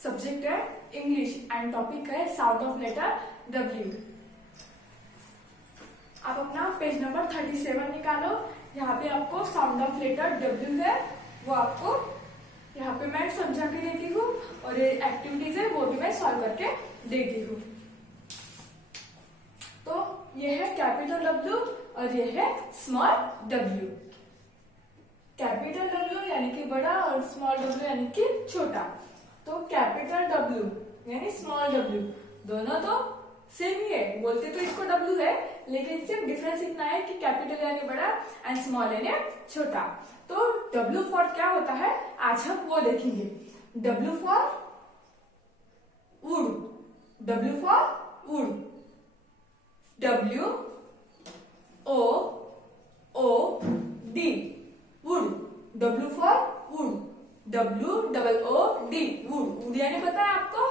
Subject है English and topic है sound of letter W. आप अपना पेज नंबर 37 निकालो। यहाँ पे आपको साउंड ऑफ लेटर डब्ल्यू है, वो आपको यहाँ पे मैं समझा के देती हूँ और ये एक्टिविटीज है वो भी मैं सॉल्व करके देती हूँ। तो ये है कैपिटल डब्ल्यू और ये है स्मॉल डब्ल्यू। कैपिटल डब्ल्यू यानी कि बड़ा और स्मॉल डब्ल्यू यानी कि छोटा। तो कैपिटल डब्ल्यू यानी स्मॉल डब्ल्यू दोनों तो सेम ही है, बोलते तो इसको डब्ल्यू है, लेकिन सिर्फ डिफरेंस इतना है कि कैपिटल यानी बड़ा एंड स्मॉल यानी छोटा। तो डब्ल्यू फॉर क्या होता है आज हम वो देखेंगे। W for wood, W for wood, W O O D wood, W for wood, W double O D wood. Wood यानी पता है आपको?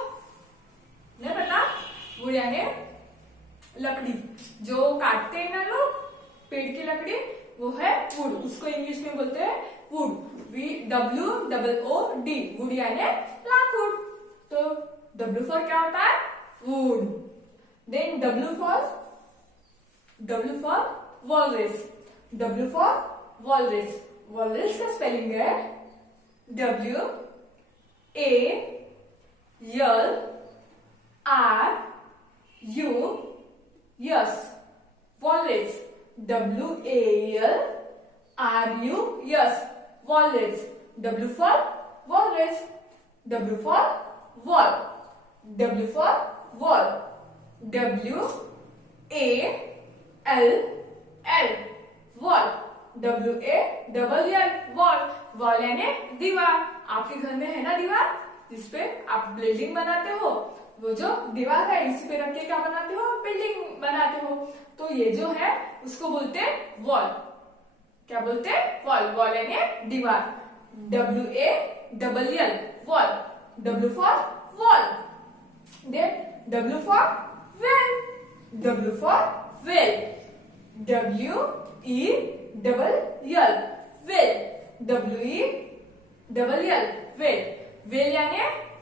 नहीं पता? वुड यानी लकड़ी, जो काटते हैं ना लोग पेड़ की लकड़ी, वो है वुड, उसको इंग्लिश में बोलते हैं wood. W double O D wood यानी लाखुड। तो डब्ल्यू फॉर क्या होता है? Wood. Then W for walrus, W for walrus. Walrus का स्पेलिंग है W A L R U S, walrus, W A L R U S, walrus. W for walrus, W for wall, W for wall, W A L L wall, W A double L wall. Wall यानी दीवार। आपके घर में है ना दीवार जिसपे आप बिल्डिंग बनाते हो, वो जो दीवार है इसी पे रख के क्या बनाते हो? बिल्डिंग बनाते हो। तो ये जो है उसको बोलते हैं वॉल। क्या बोलते हैं? वॉल। वॉल यानी दीवार। W A double L wall, W for wall. Then W for well, W for well, W E double L well, W E double L well. Well यानी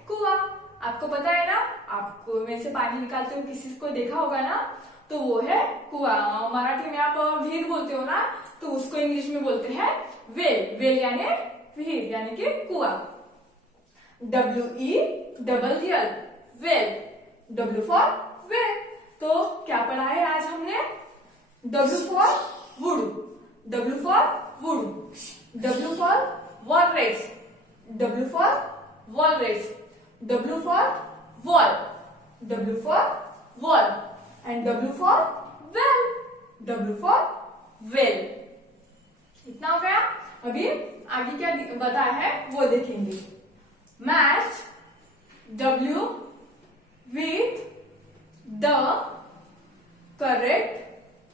कुआं। आपको पता है ना, आप कुएं में से पानी निकालते हो, किसी को देखा होगा ना, तो वो है कुआं। मराठी में आप व्हीर बोलते हो ना, तो उसको इंग्लिश में बोलते हैं वेल। वेल यानी व्हीर यानी कि कुआं। W E double L well, W for well. तो क्या पढ़ा है आज हमने? W for wood, W for wood, W for walrus, W for walrus, W for wall, W for wall and W for well, W for well. इतना हो गया। अभी आगे क्या बताया है वो देखेंगे। Match W with the correct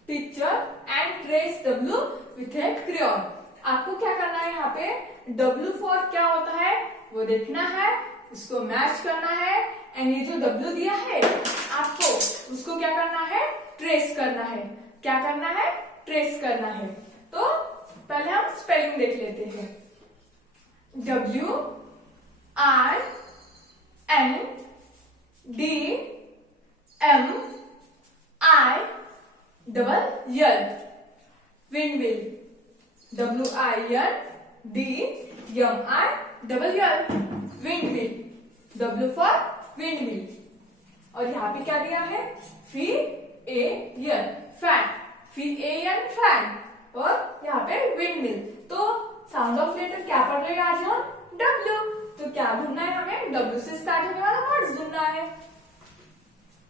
picture and trace W with A crayon. आपको क्या करना है यहाँ पे? डब्ल्यू फॉर क्या होता है वो देखना है, उसको मैच करना है, एंड ये जो डब्ल्यू दिया है आपको उसको क्या करना है? ट्रेस करना है। क्या करना है? ट्रेस करना है। तो पहले हम स्पेलिंग देख लेते हैं। W I N D M I double L windmill, W I N D M I double L windmill, W for windmill. और यहाँ पे क्या दिया है? F A N fan, F A N fan, और यहाँ पे विंडमिल। तो साउंड ऑफ लेटर क्या पढ़ रहे हैं आज हम? डब्ल्यू। तो क्या ढूंढना है हमें? डब्ल्यू से स्टार्ट होने वाला वर्ड्स ढूंढना है।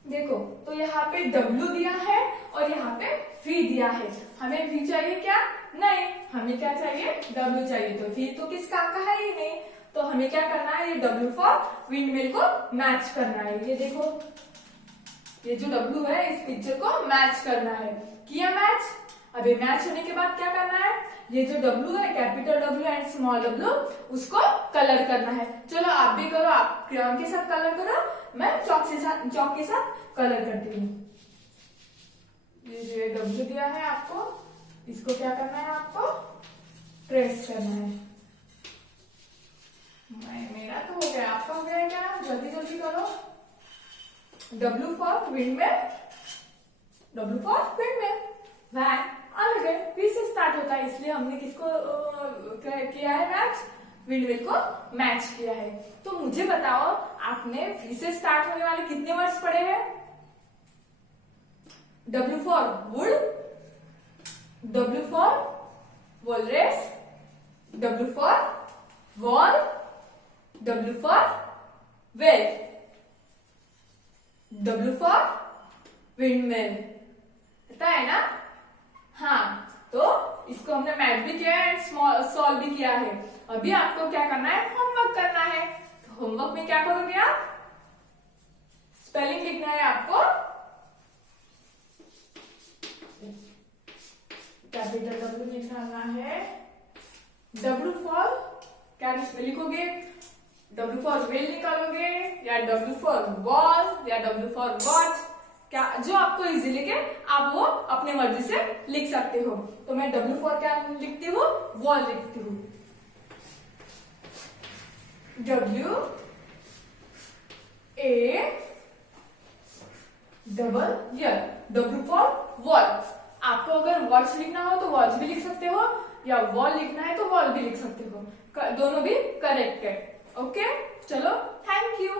देखो, तो यहाँ पे डब्ल्यू दिया है और यहाँ पे वी दिया है। हमें वी चाहिए क्या? नहीं, हमें क्या चाहिए? डब्ल्यू चाहिए। तो वी तो किस काम का है ही नहीं, तो हमें क्या करना है? ये डब्ल्यू फॉर विंडमिल को मैच करना है। ये देखो, ये जो डब्ल्यू है इस पिक्चर को मैच करना है। किया मैच। अभी मैच होने के बाद क्या करना है? ये जो डब्ल्यू है, capital W and small W, उसको कलर करना है। चलो आप भी करो, आप क्रेयॉन के साथ कलर करो, मैं चॉक के साथ कलर करती हूँ। ये जो डब्ल्यू दिया है आपको, इसको क्या करना है? आपको ट्रेस करना है। मेरा तो हो गया। आपका हो गया है क्या? जल्दी जल्दी करो। W for windmill, W for windmill. Van अलग है, V से स्टार्ट होता है, इसलिए हमने किसको किया है मैच? विंडमिल को मैच किया है। तो मुझे बताओ, आपने V से स्टार्ट होने वाले कितने वर्ड्स पढ़े हैं? W for would, W for walrus, W for wall, W for well, W for windmill. पता है ना? हाँ, तो इसको हमने मैच भी किया है, सॉल्व भी किया है। अभी आपको क्या करना है? होमवर्क करना है। तो होमवर्क में क्या करोगे आप? स्पेलिंग लिखना है आपको। कैपिटल W निकालना है। W फॉर क्या लिखोगे? W फॉर वेल निकालोगे, या W फॉर वॉल, या W फॉर वॉच, क्या जो आपको इजी लगे आप वो अपने मर्जी से लिख सकते हो। तो मैं W फॉर क्या लिखती हूँ? वॉल लिखती हूँ। W A double L, W for wall. आपको अगर वॉच लिखना हो तो वॉच भी लिख सकते हो, या वॉल लिखना है तो वॉल भी लिख सकते हो, दोनों भी करेक्ट है। ओके, चलो, थैंक यू।